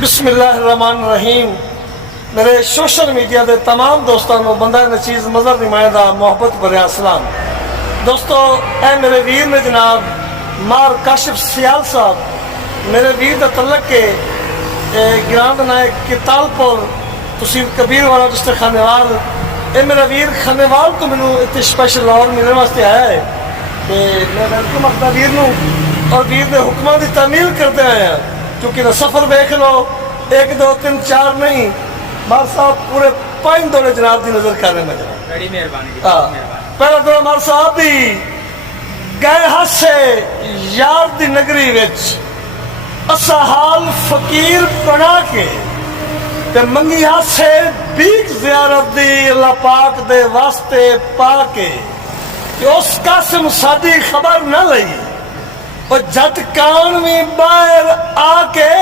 बिस्मिल्लाहिर्रहमानिर्रहीम। मेरे social media के तमाम दोस्तों को बंदा नचीज़ मज़हर नुमाइंदा मोहब्बत भरिया सलाम। दोस्तों ए मेरे वीर ने जनाब मार काशिफ सियाल साहब मेरे वीर का तलक के ग्राम का नाम कितालपुर तहसील कबीर वाला डिस्ट्रिक्ट खानेवाल। ये मेरा वीर खानेवाल तो मैनू इतने स्पैशल लाहौर मिलने वास्ते आया है कि मैं वेलकम अपना वीर नूं और वीर के हुक्मां की तामील करते आया। क्योंकि ना सफर देख लो 1 2 3 4 नहीं मार साहब पूरे 5 दौरे जनाब की नजर कर रहे हैं। बड़ी मेहरबानी। पहला दौरा मार साहब भी गए हासे यार दी नगरी विच असा हाल फकीर बना के ते मंगी हासे बीक ज़ियारत दी अल्लाह पाक दे वास्ते पाके कि उस कासिम सादी खबर न लई और जट कान में बाहर आके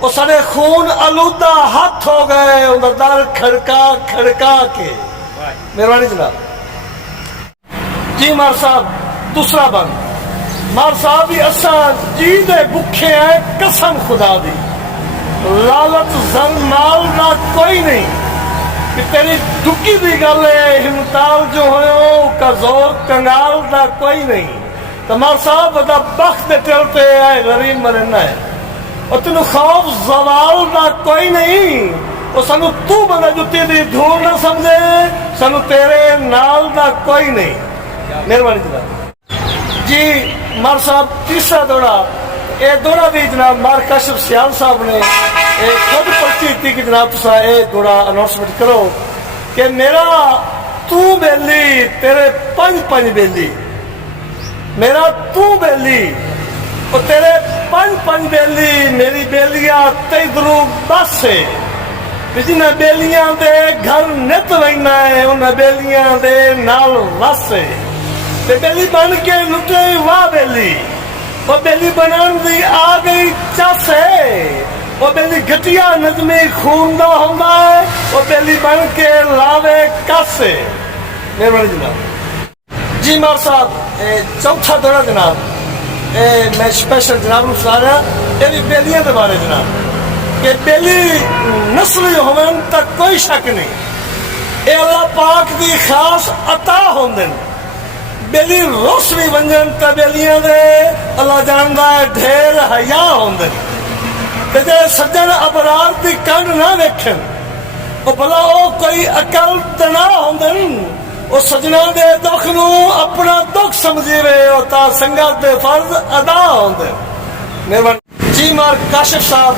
वो सारे खून आलूदा हाथ हो गए उधर दर खड़का खड़का के। मेहरबानी जनाब जी। मार साहब दूसरा बंद मार साहब भी असा जी दे भुखे हैं कसम खुदा दी लालच जंग माल ना कोई नहीं कि तेरी दुखी दी गल है हिमताल जो हो का जोर कंगाल ना कोई नहीं। तो मार साहब बता बख्त चलते है गरीब मरना है और तेन खौफ जवाल ना कोई नहीं। और सानू तू बंदा जुत्ती दी धूल ना समझे सानू तेरे नाल ना कोई नहीं। मेहरबानी जनाब जी। मार साहब तीसरा दौरा ये दौरा भी जनाब मार काशिफ सियाल साहब ने खुद पर्ची थी कि जनाब तुसा ये दौरा अनाउंसमेंट करो कि मेरा तू बेली तेरे 5 बेली मेरा तू बेली और तेरे 5 बेली मेरी बेलिया तेदरू बस है जिन्हें बेलियां दे घर नित रहना है उन्हें बेलियां दे नाल वस है ते बेली बन के लुटे वाह बेली वो बेली बनान दी आ गई चस है वो बेली घटिया नजमी खून दा होंदा है वो बेली बन के लावे कस है। मेहरबानी जनाब जी। मार साहब चौथा दौरा जनाब मैं स्पेशल जनाब को सुना रहा ये भी बेलियां के बारे जनाब कि बेली नस्ली होवन तक कोई शक नहीं ये अल्लाह पाक की खास अता होंदे बेली रोस भी वंजन तो बेलियां दे अल्लाह जानदा है ढेर हया होंदे ते सज्जन अबरार की कंड ना वेखन भला वो कोई अकल तना होंदे वो सजना दे दुख नू अपना दुख समझी वे संगत दे फर्ज अदा होंदे। मेहरबानी जी। मार काशिफ साहब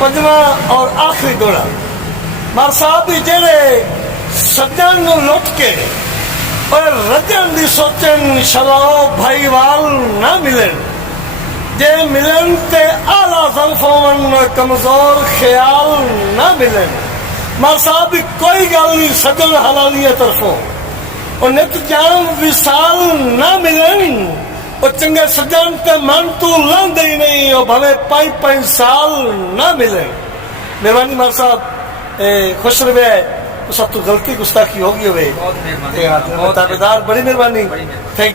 5वां और आखिरी दौरा मार साहब भी जेड़े सज्जन नू लुट के और रजन दी सोचन शलाओ भाईवाल ना मिलन जे मिलन ते आला ज़ल्फ़ों कमजोर ख्याल ना मिलन। मार साहब भी कोई गल नहीं सजन हलालिया तरफों और नित जान विसाल ना मिलन और चंगे सजन ते मन तू लांदे ही नहीं और भले 5 साल ना मिलन। मेहरबानी मार साहब खुश रहे तो सब तो गलती गुस्ताखी होगी हुए बहुत मेहरबानी। बड़ी मेहरबानी। थैंक